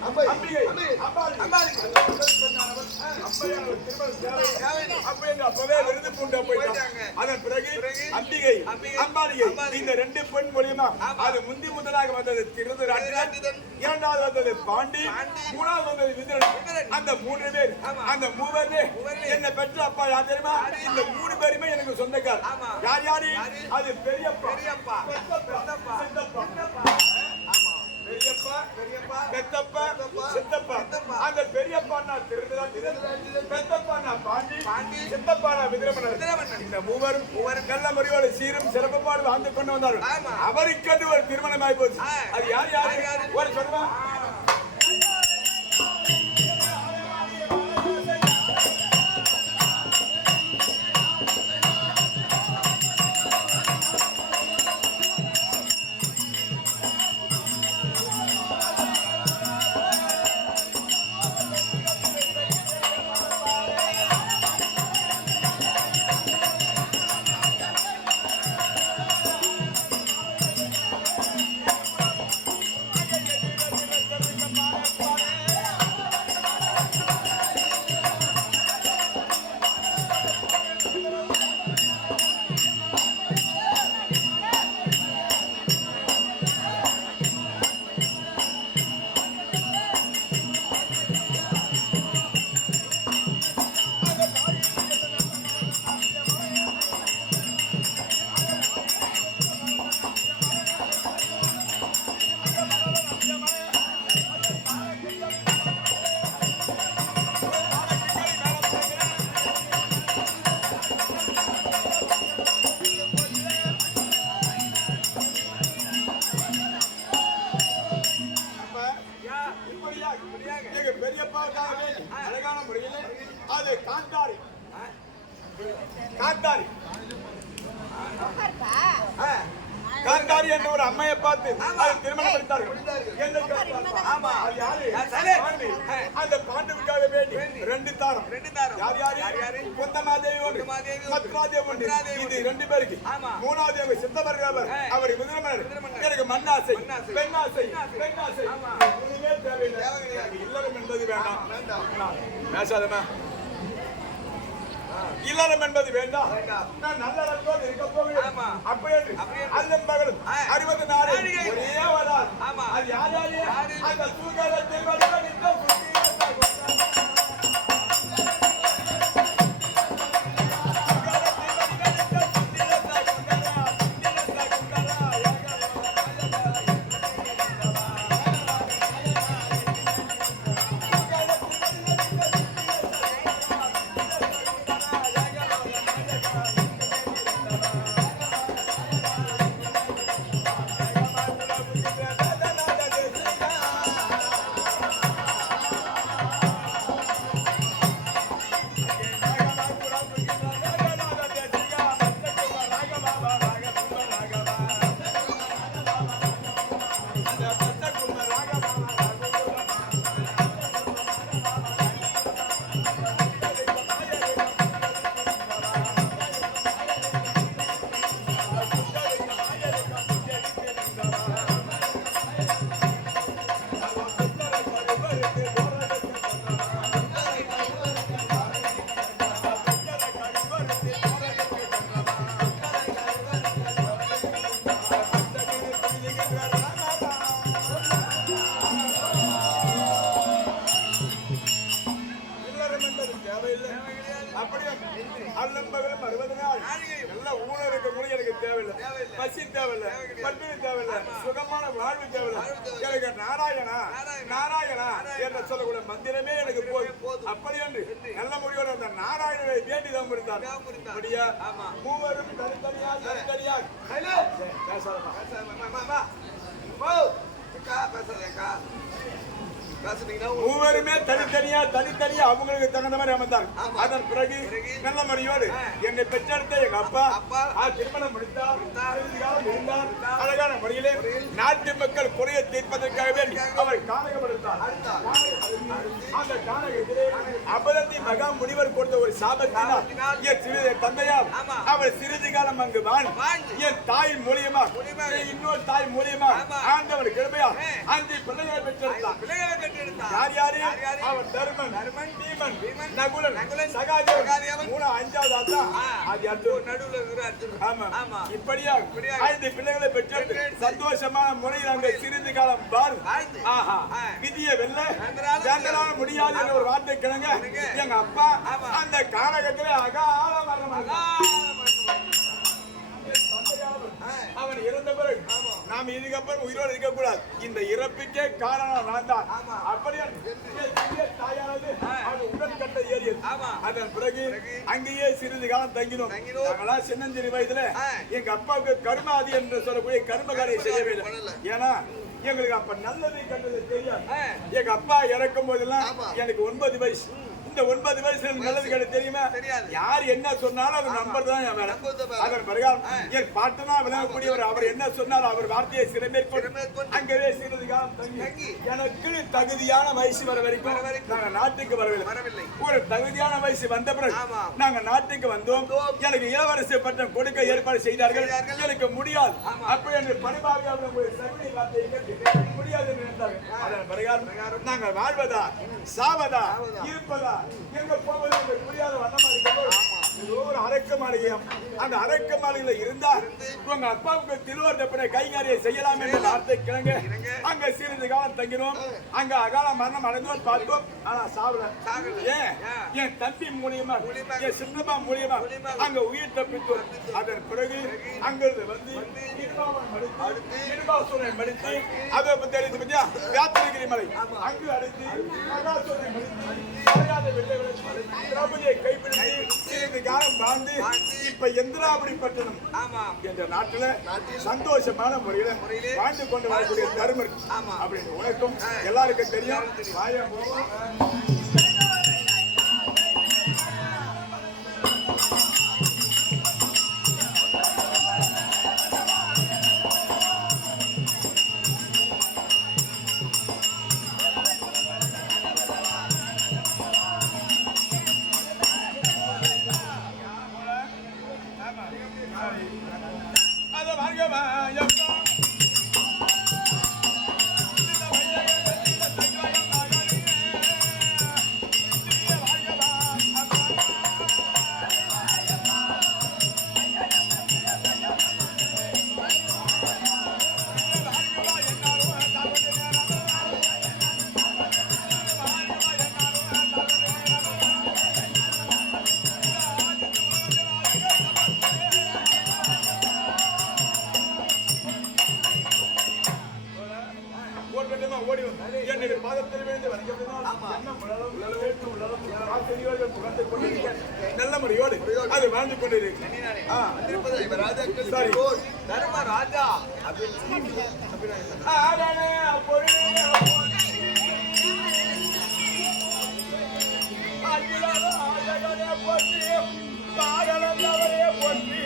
அம்பிகை அம்பாள் அந்த அப்பவே விருது பூண்ட போயிட்டாங்க அதன் பிறகு அம்பிகை இந்த ரெண்டு பெண் மூலியமா அது முந்தி முதலாக வந்தது திருதராட்டிரன் இரண்டாவது வந்தது பாண்டி மூணாவது வந்தது விதுரன் அந்த மூன்று பேர் அந்த மூவரே என்ன பெற்ற அப்பா யார் தெரியுமா இந்த மூணு பேருமே எனக்கு சொந்தக்கார் யார் யாரு அது பெரியப்பா பெரியப்பா. சித்தப்பா ஆமா பெரியப்பா பெரியப்பா பெத்தப்பா பெத்தப்பா, சித்தப்பா சித்தப்பா. அந்த பெத்தப்பான்னா பாண்டி பாண்டி. சித்தப்பானா விதுரமணன் விதுரமன்னன். இந்த மூவரும் மூவரும் நல்ல முறையோடு சீரும் சிறப்புமாடு வாழ்ந்து கொண்டு வந்தார்கள். அவருக்கு ஒரு திருமணம் ஆகி போச்சு. அது யார் யாரு யார் யாரு? ஒரு சொல்லுவா பாண்டி. ஆ. அந்த பாண்டுவுக்காக வேண்டி வேண்டி. ரெண்டு தாரம் ரெண்டு தாரம். யார் யாரு யார்? குந்தமாதேவி ஒன்று குந்தமாதேவி ஒன்று. இது. ரெண்டு பேருக்கு ஆமா. மூணாவது சித்தவர் அவர் விதுரமன்னர். எனக்கு மண்ணாசை. பெண்ணாசை பெண்ணாசை. இல்லறம் என்பது வேண்டாம் வேண்டாம். பேசாதமா இல்லறம் என்பது வேண்டாம். நான் நல்ல நட்போடு இருக்க போகிறேன். அப்படியே. அல்லம் மகளும். அறுபது நாள் நாழிகை. ஒரே ஆமா. அது யார் யாரு யாரு? அந்த தூங்கலத்தில் எனக்கு நாராயணா நாராயணா. என்று சொல்லக்கூடிய மந்திரமே எனக்கு போதும் போதும். அப்படி என்று. நல்ல முடியோடு அந்த நாராயணனை வேண்டி தான் இருந்தார். அப்படியா. மூவரும் தனித்தனியாக தனித்தனியாக ஹலோ பேசாதமா மாமா ஓ மூவருமே தனித்தனியா தனித்தனியா அவங்களுக்கு தகுந்த மாதிரி அமர்ந்தாங்க ஆமா. அதன் பிறகு நல்ல முறையோடு. என்னை பெற்றெடுத்த எங்க அப்பா திருமணம் முடித்தார் இருந்தார் அழகான முறையிலே நாட்டு மக்கள் குறைய தீர்ப்பதற்காகவே அவர் கானகம் எடுத்தார். அந்த கானகத்திலே அபரத்தி மகா முனிவர் கொடுத்த ஒரு சாபத்தினால் என் சிறிது தந்தையார். அவர் சிறிது காலம் அங்கு வாழ். என் தாய் மூலியமா. இன்னொரு தாய் மூலியமா. ஆண்டவர் கிருபையா. அஞ்சு பிள்ளைகளை பெற்றெடுத்தார் பிள்ளைகளை. யார் யாரு யார் யாரு? அவன் தர்மன் தருமன், பீமன் பீமன், நகுலன் நகுலன், சகாதேவன் சகாதேவன், மூணு அஞ்சாவது அதான் ஆ. அது அர்ஜுன் நடுவுல இருக்கிற அர்ஜுனன். ஆமா ஆமா. இப்படியா. ஐந்து பிள்ளைகளை பெற்றெடுத்து. சந்தோஷமான முறையில் அங்க சிறிது காலம் வாழ்ந்து. ஆஹா. விதியை வெல்ல முடியாது என்ற ஒரு வார்த்தை கிழங்க. எங்க அப்பா. அந்த கானகத்திலே அகால. அவன் இறந்த பிறகு. நாம் இதுக்கப்புறம் உயிரோடு இருக்கக்கூடாது இந்த இறப்புக்கே காரணம் நான் தான். அப்படியே தாயானது உடன்கட்டை ஏறியது. அதன் பிறகு அங்கேயே சிறிது காலம் தங்கினோம். நாங்களாம் சின்னஞ்சிறு வயதுல. எங்க அப்பாவுக்கு கர்மாதி என்று சொல்லக்கூடிய கர்மகாரியை செய்யவே இல்லை பண்ணல. ஏன்னா எங்களுக்கு அப்ப நல்லது கண்டது தெரியாது. எங்க அப்பா இறக்கும் போதெல்லாம். எனக்கு ஒன்பது வயசு இந்த ஒன்பது வயசுல நல்லது கண்டு தெரியுமா. யார் என்ன சொன்னாலும் அவர். நம்பர் தான் என் வேலை பிரகாரம் ஆ. என் பாட்டனா விளங்கக்கூடியவர் அவர் என்ன சொன்னாலும் அவர் வார்த்தையை சிறமேற்கொண்டு அங்கவே சிறிது காலம் தங்கி தங்கி எனக்கு தகுதியான வயசு வர வரைக்கும் வர வரைக்கும் நாங்க நாட்டுக்கு வரவில்லை. ஒரு தகுதியான வயசு வந்த பிறகு. நாங்க நாட்டுக்கு வந்தோம். எனக்கு இளவரசி பட்டம் கொடுக்க ஏற்பாடு செய்தார்கள். எனக்கு முடியாது. அப்ப என்று சகுனி வார்த்தையை முடியாது என்று நினைத்தார்கள். அதன் பிரகாரம் நாங்கள் வாழ்வதா சாவதா இருப்பதா? எங்க போவது என்று புரியாத வண்ணமா இருக்கிறோம் ஏதோ ஒரு அரக்க மாளிகையம் அந்த அரக்க மாளிகையில இருந்தா உங்க அப்பாவுக்கு திருவர்த்தப்பட கைகாரியை செய்யலாம் என்ற வார்த்தை கிழங்க. அங்க சிறிது காலம் தங்கினோம். அங்க அகால மரணம் அடைந்தோம் பார்த்தோம் ஆனா சாவல. ஏன்? என் தம்பி மூலியமா. என் சின்னம்மா மூலியமா. அங்க உயிர் தப்பித்தோம். அதன் பிறகு அங்கிருந்து வந்து நிர்வாசுரனை மடித்து அதை பத்தி தெரியுது பத்தியா? யாத்திரைகிரி மலை. அங்கு அடைத்து மகாசுரனை மடித்து மரியாதை வெள்ளை திரௌபதியை கைப்பிடித்து காலம் வாழ்ந்து இப்ப எந்திராபுரி பட்டணம் என்ற நாட்டுல சந்தோஷமான முறையில வாழ்ந்து கொண்டு வரக்கூடிய தர்மர். அப்படின்னு உனக்கும். எல்லாருக்கும் தெரியும் ஓட்டமா ஓடி வந்து என்னுடைய பாதத்தில் விழுந்து ஆசிரியர்கள் புகழ்ந்து கொண்டிருக்க. நல்ல முறையோடு அது வாழ்ந்து கொண்டிருக்கு. ஆ. வந்திருப்பது இவர் ராஜாக்கள் சரி. தர்ம ராஜா? அப்படின்னு போற்றி,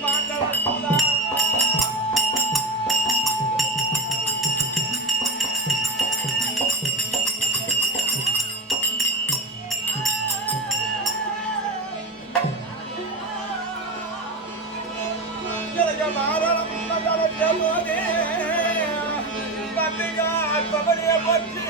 மாண்டவன் trabalhei a batida.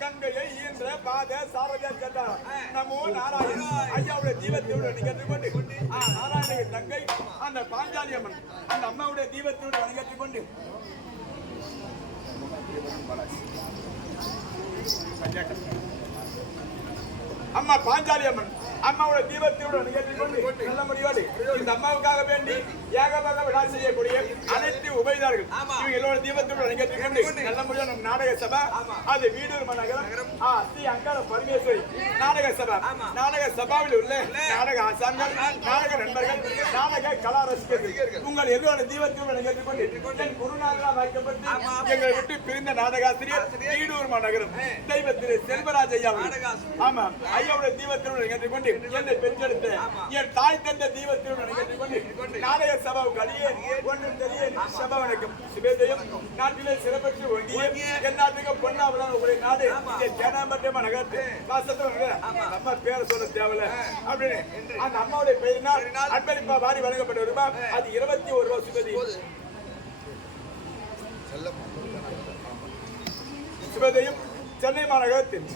கங்கையை ஈன்ற பாத சாரதியா கேட்டார். நமோ நாராயண ஐயாவுடைய தீபத்தோடு நிகழ்த்து கொண்டு ஆ, நாராயணன் தங்கை அந்த பாஞ்சாலி அம்மன் அந்த அம்மாவுடைய தீபத்தோடு கொண்டு அம்மா பாஞ்சாலி அம்மன். அம்மாவோட தீபத்தோடு நிகழ்த்தி கொண்டு நல்ல முடியோடு இந்த அம்மாவுக்காக வேண்டி ஏகமாக விழா செய்யக்கூடிய அனைத்து உபயதார்கள். இவங்க எல்லோட தீபத்தோடு நிகழ்த்தி கொண்டு நல்ல முடியோடு நம்ம நாடக சபை அது வீடூர் நகரம். ஆ, ஸ்ரீ அங்கார பரமேஸ்வரி நாடக சபை. நாடக சபாவில் உள்ள நாடக ஆசான்கள் நாடக நண்பர்கள் நாடக கலா ரசிகர்கள். உங்கள் எல்லோட தீபத்தோடு நிகழ்த்தி கொண்டு என் குருநாதராக வைக்கப்பட்டு. எங்களை விட்டு பிரிந்த நாடகாசிரியர் வீடூர் நகரம் தெய்வ திரு செல்வராஜ் ஐயா. ஆமா. ஐயாவுடைய தீபத்திருவிழா நிகழ்த்தி கொண்டு என்னை பெற்றெடுத்த என் தாய் தந்த கொண்டு நாடக சபாவுக்கு அடியே ஒன்றும் தெரிய சபா வணக்கம் சுபேதயம் நாட்டிலே சிறப்பற்று ஒங்கிய என் நாட்டுக்கு பொன்னாவலாம் உங்களுடைய நாடு. தேனாம்பட்டியமா நகர்த்து வாசத்துல அம்மா பேரை சொல்ல தேவையில்ல. அப்படின்னு அந்த அம்மாவுடைய பெயரினால் அன்பளிப்பா வாரி வழங்கப்பட்ட ரூபாய். அது இருபத்தி ஒரு ரூபாய் சுபதி. சுபதையும் சென்னை மாநகரத்தில்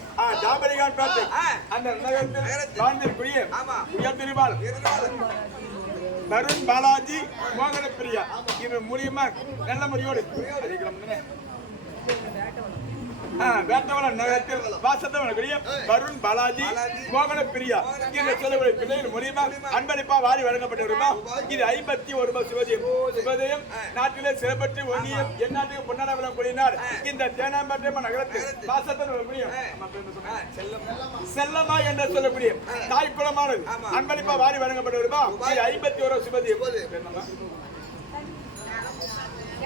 ஜாபரிகான் பேட்டை. அந்த நகரத்தில். வாழ்ந்திருக்கூடிய ஆமா. உயர் திருவாள் வருண் பாலாஜி மோகன பிரியா இவர் மூலியமா நல்ல முறையோடு அதிகம் வேட்டவளம் நகரத்தில் வாசத்தவனுடைய வருண் பாலாஜி மோகன பிரியா என்ற சொல்லக்கூடிய பிள்ளைகள் மூலியமா அன்பளிப்பா வாரி வழங்கப்பட்ட ரூபாய் இது ஐம்பத்தி ஒரு ரூபாய் சுபதியம் சுபதியம் நாட்டிலே சிறப்பற்று ஒன்றியம் என் நாட்டுக்கு பொன்னாட விளம் கூடினார் இந்த தேனாம்பட்டியம்ம நகரத்தில் வாசத்தவன் முடியும் செல்லம்மா. என்று சொல்லக்கூடிய தாய் குலமானது அன்பளிப்பா வாரி வழங்கப்பட்ட ரூபாய் இது ஐம்பத்தி ஒரு சுபதியம் என்னம்மா? தெய்வந்தர் இதே ஒரு தானே தேவையான தெய்வந்தம்மா தேனாம்பட்டியம்ம நகரத்தில் வாசத்தவன் முடியும்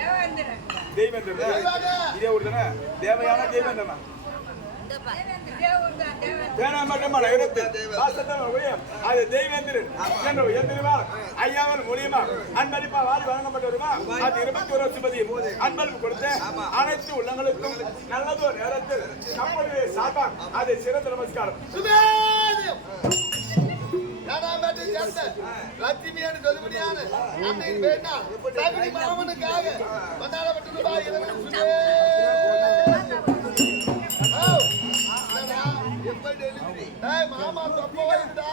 அது தெய்வேந்திரன் என்ற உயர்ந்திருவார் ஐயாவின் மூலியமா அன்பளிப்பா வாரி வழங்கப்பட்ட அது இருபத்தி ஒரு சுபதியம் அன்பளிப்பு கொடுத்த அனைத்து உள்ளங்களுக்கும் நல்லதோ நேரத்தில் நம்முடைய சார்பா அதை சிறந்த நமஸ்காரம். சுபேதியம். நாடாம்பேட்டை சேர்ந்த லட்சுமியான அன்னையின் பேரினால் தகுதி மாமனுக்காக மாமா தொப்பை இருந்தா